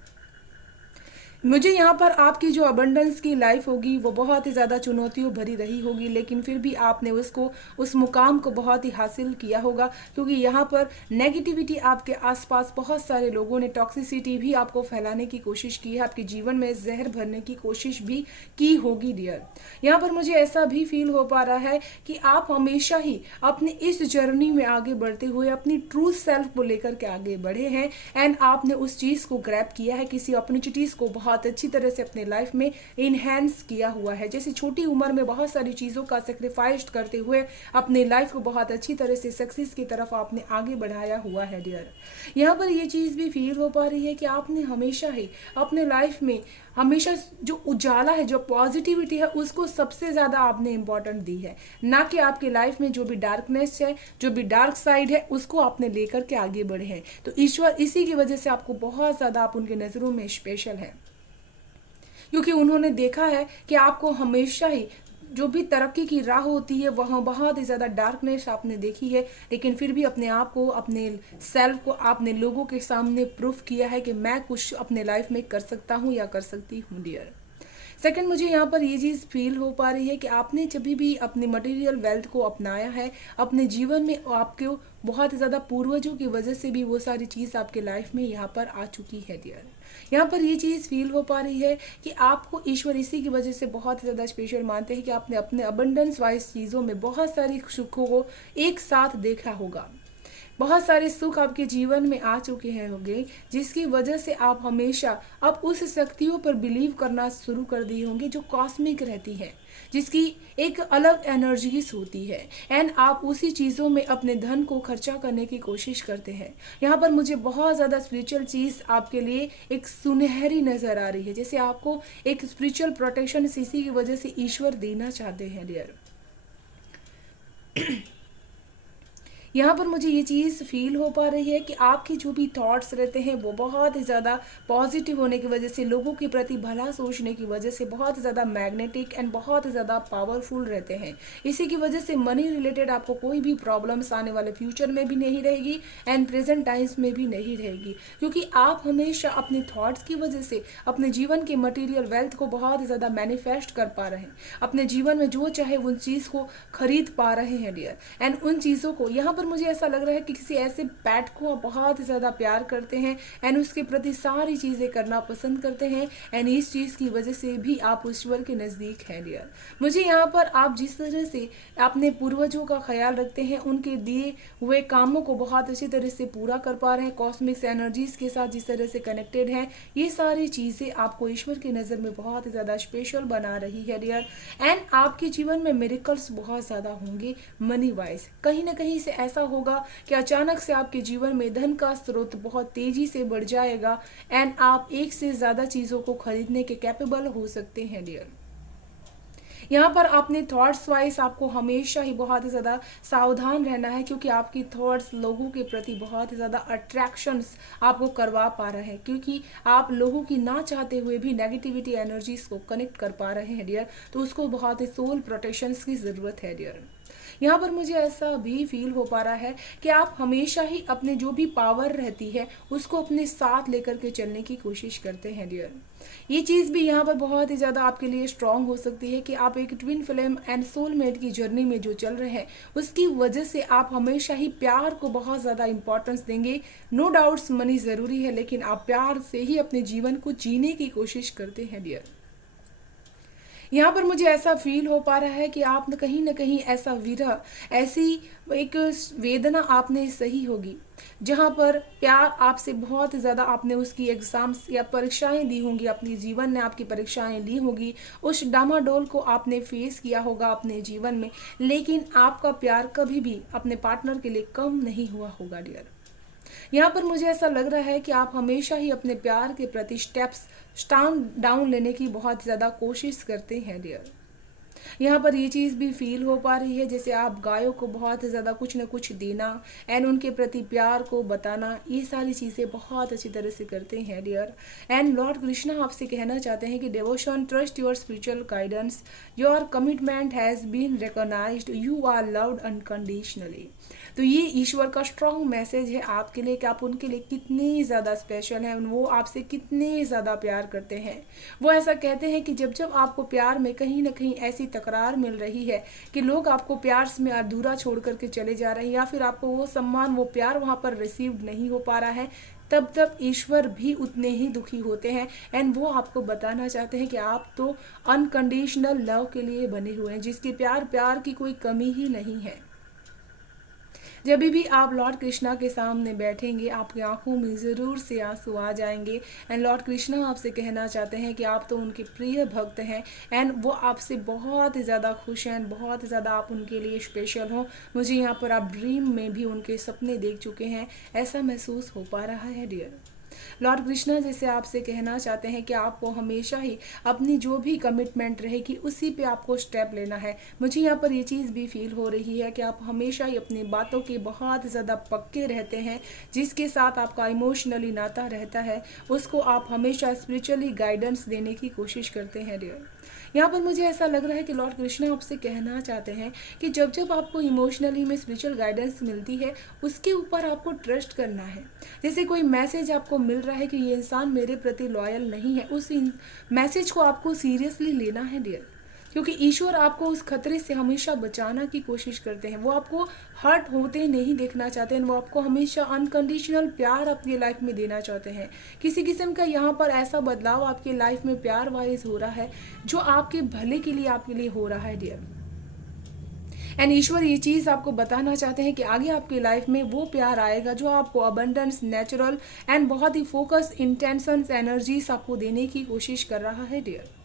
मुझे यहाँ पर आपकी जो अबंडेंस की लाइफ होगी वो बहुत ही ज़्यादा चुनौतियों भरी रही होगी, लेकिन फिर भी आपने उसको, उस मुकाम को बहुत ही हासिल किया होगा, क्योंकि यहाँ पर नेगेटिविटी आपके आसपास बहुत सारे लोगों ने, टॉक्सिसिटी भी आपको फैलाने की कोशिश की है, आपके जीवन में जहर भरने की कोशिश भी की होगी डियर। यहाँ पर मुझे ऐसा भी फील हो पा रहा है कि आप हमेशा ही अपने इस जर्नी में आगे बढ़ते हुए अपनी ट्रू सेल्फ को लेकर के आगे बढ़े हैं एंड आपने उस चीज़ को ग्रैब किया है, किसी अपॉर्चुनिटीज़ को बहुत अच्छी तरह से अपने लाइफ में इन्हेंस किया हुआ है। जैसे छोटी उम्र में बहुत सारी चीज़ों का सेक्रीफाइस करते हुए अपने लाइफ को बहुत अच्छी तरह से सक्सेस की तरफ आपने आगे बढ़ाया हुआ है डियर। यहाँ पर ये चीज़ भी फील हो पा रही है कि आपने हमेशा ही अपने लाइफ में हमेशा जो उजाला है, जो पॉजिटिविटी है, उसको सबसे ज़्यादा आपने इम्पोर्टेंट दी है, ना कि आपकी लाइफ में जो भी डार्कनेस है, जो भी डार्क साइड है, उसको आपने लेकर के आगे बढ़े हैं। तो ईश्वर इसी की वजह से आपको बहुत ज़्यादा, आप उनके नज़रों में स्पेशल है, क्योंकि उन्होंने देखा है कि आपको हमेशा ही जो भी तरक्की की राह होती है वहाँ बहुत ही ज़्यादा डार्कनेस आपने देखी है, लेकिन फिर भी अपने आप को, अपने सेल्फ को आपने लोगों के सामने प्रूफ किया है कि मैं कुछ अपने लाइफ में कर सकता हूँ या कर सकती हूँ डियर। सेकंड, मुझे यहाँ पर ये चीज़ फील हो पा रही है कि आपने जब भी अपने मटेरियल वेल्थ को अपनाया है अपने जीवन में, आपके बहुत ज़्यादा पूर्वजों की वजह से भी वो सारी चीज़ आपके लाइफ में यहाँ पर आ चुकी है डियर। यहाँ पर ये चीज़ फील हो पा रही है कि आपको ईश्वर इसी की वजह से बहुत ज़्यादा स्पेशल मानते हैं कि आपने अपने अबंडेंस वाइज चीज़ों में बहुत सारी सुखों को एक साथ देखा होगा, बहुत सारे सुख आपके जीवन में आ चुके हैं होंगे, जिसकी वजह से आप हमेशा अब उस शक्तियों पर बिलीव करना शुरू कर दिए होंगे जो कॉस्मिक रहती है, जिसकी एक अलग एनर्जीज होती है एंड आप उसी चीज़ों में अपने धन को खर्चा करने की कोशिश करते हैं। यहाँ पर मुझे बहुत ज़्यादा स्पिरिचुअल चीज़ आपके लिए एक सुनहरी नज़र आ रही है, जैसे आपको एक स्पिरिचुअल प्रोटेक्शन इसी की वजह से ईश्वर देना चाहते हैं डियर। यहाँ पर मुझे ये चीज़ फील हो पा रही है कि आपके जो भी थॉट्स रहते हैं वो बहुत ही ज़्यादा पॉजिटिव होने की वजह से, लोगों के प्रति भला सोचने की वजह से बहुत ज़्यादा मैग्नेटिक एंड बहुत ज़्यादा पावरफुल रहते हैं। इसी की वजह से मनी रिलेटेड आपको कोई भी प्रॉब्लम्स आने वाले फ्यूचर में भी नहीं रहेगी एंड प्रेजेंट टाइम्स में भी नहीं रहेगी, क्योंकि आप हमेशा अपने थॉट्स की वजह से अपने जीवन के मटीरियल वेल्थ को बहुत ज़्यादा मैनिफेस्ट कर पा रहे हैं, अपने जीवन में जो चाहे उन चीज़ को खरीद पा रहे हैं डियर। एंड उन चीज़ों को, यहाँ पर मुझे ऐसा लग रहा है कि किसी ऐसे पेट को आप बहुत ज़्यादा प्यार करते हैं एंड उसके प्रति सारी चीज़ें करना पसंद करते हैं एंड इस चीज़ की वजह से भी आप ईश्वर के नज़दीक हैं डियर। मुझे यहाँ पर आप जिस तरह से अपने पूर्वजों का ख्याल रखते हैं, उनके दिए हुए कामों को बहुत अच्छी तरह से पूरा कर पा रहे हैं, कॉस्मिक्स एनर्जीज के साथ जिस तरह से कनेक्टेड हैं, ये सारी चीज़ें आपको ईश्वर की नज़र में बहुत ज़्यादा स्पेशल बना रही है डियर। एंड आपके जीवन में मिरेकल्स बहुत ज़्यादा होंगे मनी वाइज, कहीं ना कहीं से ऐसा होगा कि अचानक से आपके जीवन में धन का स्रोत बहुत तेजी से बढ़ जाएगा एंड आप एक से ज़्यादा चीज़ों को खरीदने के कैपेबल हो सकते हैं डियर। यहाँ पर अपने थॉट्स वाइज आपको हमेशा ही बहुत ही ज़्यादा सावधान रहना है, क्योंकि आपकी थॉट्स लोगों के प्रति बहुत ही ज़्यादा अट्रैक्शंस आपको करवा पा रहे हैं, क्योंकि आप लोगों की ना चाहते हुए भी नेगेटिविटी एनर्जीज को कनेक्ट कर पा रहे हैं डियर। तो उसको बहुत ही सोल प्रोटेक्शंस की ज़रूरत है डियर। यहाँ पर मुझे ऐसा भी फील हो पा रहा है कि आप हमेशा ही अपने जो भी पावर रहती है उसको अपने साथ लेकर के चलने की कोशिश करते हैं डियर। ये चीज़ भी यहाँ पर बहुत ही ज़्यादा आपके लिए स्ट्रांग हो सकती है कि आप एक ट्विन फ्लेम एंड सोलमेट की जर्नी में जो चल रहे हैं उसकी वजह से आप हमेशा ही प्यार को बहुत ज़्यादा इंपॉर्टेंस देंगे। नो डाउट्स मनी ज़रूरी है, लेकिन आप प्यार से ही अपने जीवन को जीने की कोशिश करते हैं डियर। यहाँ पर मुझे ऐसा फील हो पा रहा है कि आप न कहीं ऐसा विरह, ऐसी एक वेदना आपने सही होगी जहाँ पर प्यार आपसे बहुत ज़्यादा, आपने उसकी एग्ज़ाम्स या परीक्षाएं दी होंगी, अपने जीवन ने आपकी परीक्षाएं ली होगी, उस डामाडोल को आपने फेस किया होगा अपने जीवन में, लेकिन आपका प्यार कभी भी अपने पार्टनर के लिए कम नहीं हुआ होगा डियर। यहाँ पर मुझे ऐसा लग रहा है कि आप हमेशा ही अपने प्यार के प्रति स्टेप्स स्टांड डाउन लेने की बहुत ज़्यादा कोशिश करते हैं डियर। यहाँ पर ये चीज़ भी फील हो पा रही है जैसे आप गायों को बहुत ज़्यादा कुछ न कुछ देना एंड उनके प्रति प्यार को बताना, ये सारी चीज़ें बहुत अच्छी तरह से करते हैं डियर। एंड लॉर्ड कृष्णा आपसे कहना चाहते हैं कि devotion, trust your spiritual guidance, your commitment has been recognised, you are loved unconditionally. तो ये ईश्वर का स्ट्रॉन्ग मैसेज है आपके लिए कि आप उनके लिए कितने ज़्यादा स्पेशल हैं, वो आपसे कितने ज़्यादा प्यार करते हैं। वो ऐसा कहते हैं कि जब जब आपको प्यार में कहीं ना कहीं ऐसी तकरार मिल रही है कि लोग आपको प्यार में अधूरा छोड़ करके चले जा रहे हैं या फिर आपको वो सम्मान, वो प्यार वहाँ पर रिसीव नहीं हो पा रहा है, तब तब ईश्वर भी उतने ही दुखी होते हैं एंड वो आपको बताना चाहते हैं कि आप तो अनकंडीशनल लव के लिए बने हुए हैं, जिसके प्यार की कोई कमी ही नहीं है। जब भी आप लॉर्ड कृष्णा के सामने बैठेंगे आपकी आंखों में ज़रूर से आंसू आ जाएंगे एंड लॉर्ड कृष्णा आपसे कहना चाहते हैं कि आप तो उनके प्रिय भक्त हैं एंड वो आपसे बहुत ज़्यादा खुश हैं, बहुत ज़्यादा आप उनके लिए स्पेशल हो। मुझे यहाँ पर आप ड्रीम में भी उनके सपने देख चुके हैं, ऐसा महसूस हो पा रहा है डियर। लॉर्ड कृष्णा जैसे आपसे कहना चाहते हैं कि आपको हमेशा ही अपनी जो भी कमिटमेंट रहेगी उसी पे आपको स्टेप लेना है। मुझे यहाँ पर ये चीज़ भी फील हो रही है कि आप हमेशा ही अपनी बातों के बहुत ज़्यादा पक्के रहते हैं, जिसके साथ आपका इमोशनली नाता रहता है उसको आप हमेशा स्पिरिचुअली गाइडेंस देने की कोशिश करते हैं डियर। यहाँ पर मुझे ऐसा लग रहा है कि लॉर्ड कृष्णा आपसे कहना चाहते हैं कि जब जब आपको इमोशनली में स्पिरिचुअल गाइडेंस मिलती है उसके ऊपर आपको ट्रस्ट करना है। जैसे कोई मैसेज आपको मिल रहा है कि ये इंसान मेरे प्रति लॉयल नहीं है, उस मैसेज को आपको सीरियसली लेना है डियर, क्योंकि ईश्वर आपको उस खतरे से हमेशा बचाना की कोशिश करते हैं। वो आपको हर्ट होते नहीं देखना चाहते हैं, वो आपको हमेशा अनकंडीशनल प्यार अपनी लाइफ में देना चाहते हैं। किसी किस्म का यहाँ पर ऐसा बदलाव आपकी लाइफ में प्यार वाइज हो रहा है जो आपके भले के लिए आपके लिए हो रहा है डियर। एंड ईश्वर ये चीज़ आपको बताना चाहते हैं कि आगे आपकी लाइफ में वो प्यार आएगा जो आपको अबंडेंस, नेचुरल एंड बहुत ही फोकस, इंटेंशंस, एनर्जीज आपको देने की कोशिश कर रहा है डियर।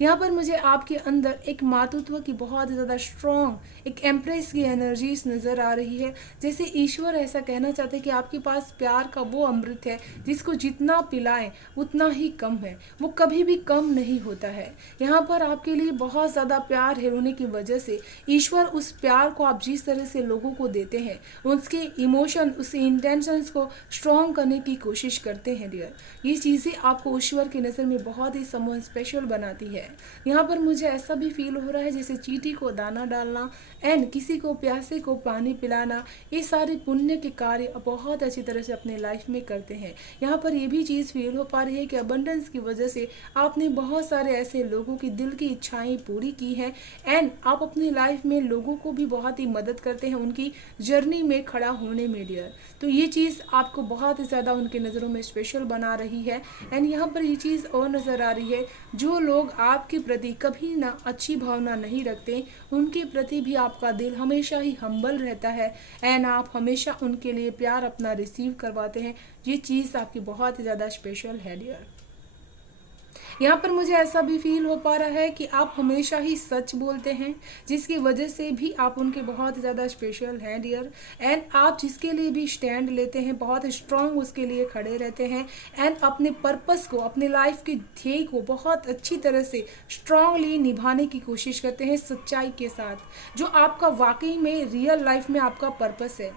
यहाँ पर मुझे आपके अंदर एक मातृत्व की बहुत ज़्यादा स्ट्रॉन्ग, एक एम्प्रेस की एनर्जीज नज़र आ रही है। जैसे ईश्वर ऐसा कहना चाहते हैं कि आपके पास प्यार का वो अमृत है जिसको जितना पिलाएं उतना ही कम है, वो कभी भी कम नहीं होता है। यहाँ पर आपके लिए बहुत ज़्यादा प्यार है होने की वजह से ईश्वर उस प्यार को आप जिस तरह से लोगों को देते हैं उसके इमोशन, उसके इंटेंशंस को स्ट्रॉन्ग करने की कोशिश करते हैं डियर। ये चीज़ें आपको ईश्वर की नज़र में बहुत ही समवन स्पेशल बनाती है। यहाँ पर मुझे ऐसा भी फील हो रहा है जैसे चींटी को दाना डालना एंड किसी को प्यासे को पानी पिलाना, ये सारे पुण्य के कार्य बहुत अच्छी तरह से अपने लाइफ में करते हैं। यहाँ पर ये भी चीज़ फील हो पा रही है कि अबंडेंस की वजह से आपने बहुत सारे ऐसे लोगों की दिल की इच्छाएं पूरी की हैं एंड आप अपनी लाइफ में लोगों को भी बहुत ही मदद करते हैं उनकी जर्नी में खड़ा होने में डियर। तो ये चीज़ आपको बहुत ज़्यादा उनके नज़रों में स्पेशल बना रही है। एंड यहाँ पर ये चीज़ और नज़र आ रही है, जो लोग आपके प्रति कभी ना अच्छी भावना नहीं रखते उनके प्रति भी आपका दिल हमेशा ही हम्बल रहता है एंड आप हमेशा उनके लिए प्यार अपना रिसीव करवाते हैं। ये चीज़ आपकी बहुत ज़्यादा स्पेशल है डियर। यहाँ पर मुझे ऐसा भी फील हो पा रहा है कि आप हमेशा ही सच बोलते हैं, जिसकी वजह से भी आप उनके बहुत ज़्यादा स्पेशल हैं डियर। एंड आप जिसके लिए भी स्टैंड लेते हैं बहुत स्ट्रॉन्ग उसके लिए खड़े रहते हैं एंड अपने पर्पस को, अपने लाइफ के ध्येय को बहुत अच्छी तरह से स्ट्रांगली निभाने की कोशिश करते हैं सच्चाई के साथ, जो आपका वाकई में रियल लाइफ में आपका पर्पस है।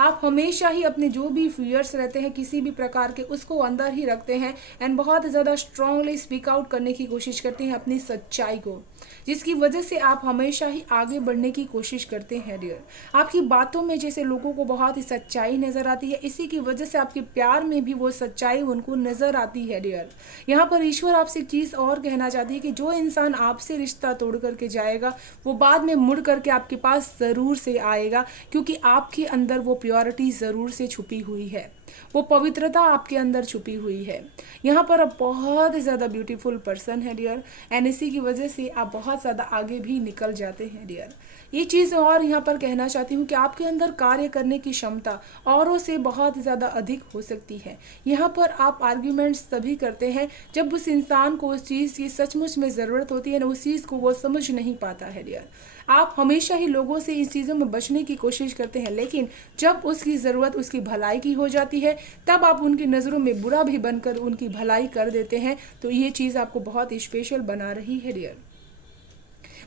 आप हमेशा ही अपने जो भी फियर्स रहते हैं किसी भी प्रकार के उसको अंदर ही रखते हैं एंड बहुत ज़्यादा स्ट्रांगली स्पीक आउट करने की कोशिश करते हैं अपनी सच्चाई को, जिसकी वजह से आप हमेशा ही आगे बढ़ने की कोशिश करते हैं डियर। आपकी बातों में जैसे लोगों को बहुत ही सच्चाई नज़र आती है, इसी की वजह से आपके प्यार में भी वो सच्चाई उनको नज़र आती है डियर। यहाँ पर ईश्वर आपसे एक चीज़ और कहना चाहती है कि जो इंसान आपसे रिश्ता तोड़ करके जाएगा वो बाद में मुड़ करके आपके पास ज़रूर से आएगा, क्योंकि आपके अंदर वो प्योरिटी ज़रूर से छुपी हुई है, वो पवित्रता आपके अंदर छुपी हुई है। यहाँ पर आप बहुत ज़्यादा ब्यूटीफुल पर्सन है डियर, एंड इसी की वजह से आप बहुत ज़्यादा आगे भी निकल जाते हैं डियर। ये चीज़ और यहाँ पर कहना चाहती हूँ कि आपके अंदर कार्य करने की क्षमता औरों से बहुत ज़्यादा अधिक हो सकती है। यहाँ पर आप आर्ग्यूमेंट्स तभी करते हैं जब उस इंसान को उस चीज़ की सचमुच में ज़रूरत होती है ना, उस चीज़ को वो समझ नहीं पाता है डियर। आप हमेशा ही लोगों से इन चीज़ों में बचने की कोशिश करते हैं, लेकिन जब उसकी ज़रूरत उसकी भलाई की हो जाती है तब आप उनकी नज़रों में बुरा भी बनकर उनकी भलाई कर देते हैं। तो ये चीज़ आपको बहुत स्पेशल बना रही है डियर।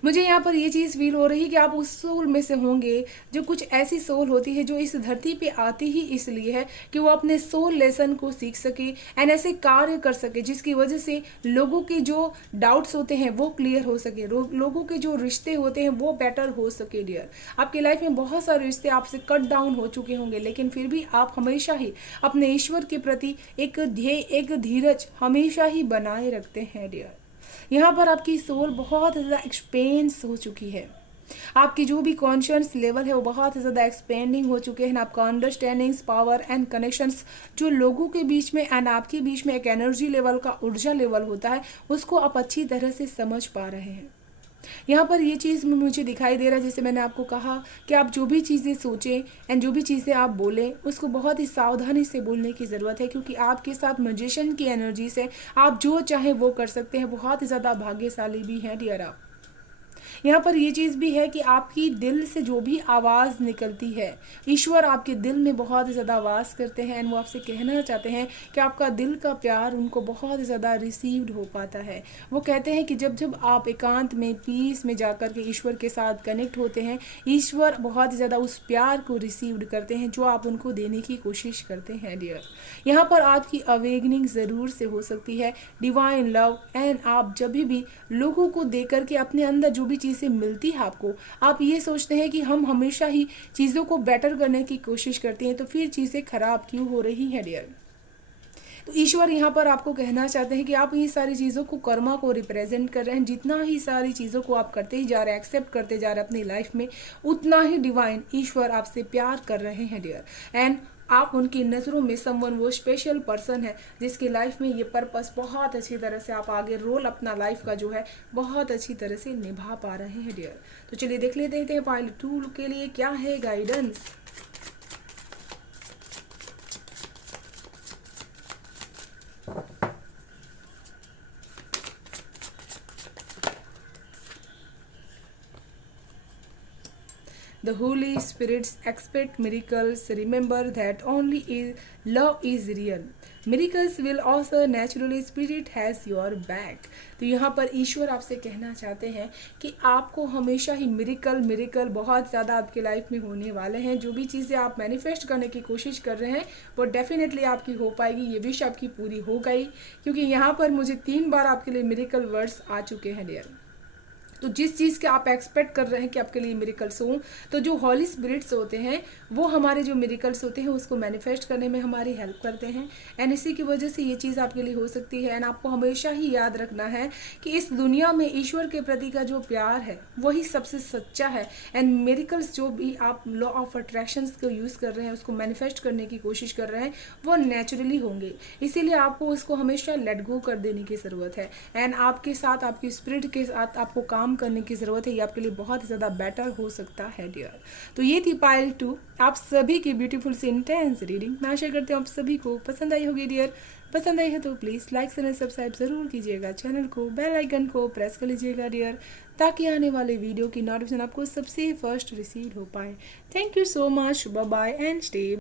मुझे यहाँ पर ये चीज़ फील हो रही है कि आप उस सोल में से होंगे जो कुछ ऐसी सोल होती है जो इस धरती पे आती ही इसलिए है कि वो अपने सोल लेसन को सीख सके एंड ऐसे कार्य कर सके जिसकी वजह से लोगों के जो डाउट्स होते हैं वो क्लियर हो सके, लोगों के जो रिश्ते होते हैं वो बेटर हो सके डियर। आपकी लाइफ में बहुत सारे रिश्ते आपसे कट डाउन हो चुके होंगे, लेकिन फिर भी आप हमेशा ही अपने ईश्वर के प्रति एक ध्येय एक धीरज हमेशा ही बनाए रखते हैं डियर। यहाँ पर आपकी सोल बहुत ज़्यादा एक्सपेंस हो चुकी है, आपकी जो भी कॉन्शियस लेवल है वो बहुत ज़्यादा एक्सपेंडिंग हो चुके हैं। आपका अंडरस्टैंडिंग्स पावर एंड कनेक्शंस जो लोगों के बीच में एंड आपके बीच में एक एनर्जी लेवल का ऊर्जा लेवल होता है उसको आप अच्छी तरह से समझ पा रहे हैं। यहाँ पर ये चीज़ में मुझे दिखाई दे रहा है, जैसे मैंने आपको कहा कि आप जो भी चीज़ें सोचें एंड जो भी चीज़ें आप बोलें उसको बहुत ही सावधानी से बोलने की ज़रूरत है, क्योंकि आपके साथ मैजिशियन की एनर्जी से आप जो चाहें वो कर सकते हैं। बहुत ही ज़्यादा भाग्यशाली भी हैं डियर आप। यहाँ पर ये चीज़ भी है कि आपकी दिल से जो भी आवाज़ निकलती है ईश्वर आपके दिल में बहुत ज़्यादा वास करते हैं एंड वो आपसे कहना चाहते हैं कि आपका दिल का प्यार उनको बहुत ज़्यादा रिसीव्ड हो पाता है। वो कहते हैं कि जब जब आप एकांत में पीस में जाकर के ईश्वर के साथ कनेक्ट होते हैं ईश्वर बहुत ज़्यादा उस प्यार को रिसीव्ड करते हैं जो आप उनको देने की कोशिश करते हैं डियर। यहाँ पर आपकी अवेगनिंग ज़रूर से हो सकती है, डिवाइन लव एंड आप जब भी लोगों को दे करके अपने अंदर जो भी चीज़ें मिलती है आपको, आप ये सोचते हैं कि हम हमेशा ही चीज़ों को बेटर करने की कोशिश करते हैं, तो फिर चीज़ें खराब क्यों हो रही हैं डियर। तो ईश्वर यहाँ पर आपको कहना चाहते हैं कि आप ये सारी चीज़ों को कर्मा को रिप्रेजेंट कर रहे हैं। जितना ही सारी चीज़ों को आप करते ही जा रहे हैं, एक्सेप्ट करते जा रहे हैं अपनी लाइफ में, उतना ही डिवाइन ईश्वर आपसे प्यार कर रहे हैं डियर। एंड आप उनकी नज़रों में समवन वो स्पेशल पर्सन है जिसकी लाइफ में ये पर्पस बहुत अच्छी तरह से आप आगे रोल अपना लाइफ का जो है बहुत अच्छी तरह से निभा पा रहे हैं डियर। तो चलिए देख लेते हैं पाइल 2 के लिए क्या है guidance. The Holy Spirits expect miracles. Remember that only love is real. Miracles will also naturally. Spirit has your back. तो यहाँ पर ईश्वर आपसे कहना चाहते हैं कि आपको हमेशा ही मिरेकल बहुत ज़्यादा आपके लाइफ में होने वाले हैं। जो भी चीज़ें आप मैनिफेस्ट करने की कोशिश कर रहे हैं वो डेफिनेटली आपकी हो पाएगी। ये विश आपकी पूरी हो गई, क्योंकि यहाँ पर मुझे 3 बार आपके लिए मिरेकल वर्ड्स आ चुके हैं डियर। तो जिस चीज़ के आप एक्सपेक्ट कर रहे हैं कि आपके लिए मिरेकल्स हों, तो जो हॉली स्पिरिट्स होते हैं वो हमारे जो मिरेकल्स होते हैं उसको मैनिफेस्ट करने में हमारी हेल्प करते हैं। एंड इसी की वजह से ये चीज़ आपके लिए हो सकती है। एंड आपको हमेशा ही याद रखना है कि इस दुनिया में ईश्वर के प्रति का जो प्यार है वही सबसे सच्चा है। एंड मिरेकल्स जो भी आप लॉ ऑफ अट्रैक्शंस को यूज़ कर रहे हैं, उसको मैनिफेस्ट करने की कोशिश कर रहे हैं, वो नेचुरली होंगे। इसीलिए आपको उसको हमेशा लेट गो कर देने की ज़रूरत है। एंड आपके साथ आपकी स्पिरिट के साथ आपको काम करने की ज़रूरत है। ये आपके लिए बहुत ज़्यादा बेटर हो सकता है डियर। तो ये थी पाइल 2 आप सभी की ब्यूटीफुल सी इंटेंस रीडिंग। मैं आशा करती हूँ आप सभी को पसंद आई होगी डियर। पसंद आई है तो प्लीज़ लाइक एंड सब्सक्राइब ज़रूर कीजिएगा, चैनल को बेल आइकन को प्रेस कर लीजिएगा डियर, ताकि आने वाले वीडियो की नोटिफिकेशन आपको सबसे फर्स्ट रिसीव हो पाए। Thank you so much, bye bye and stay.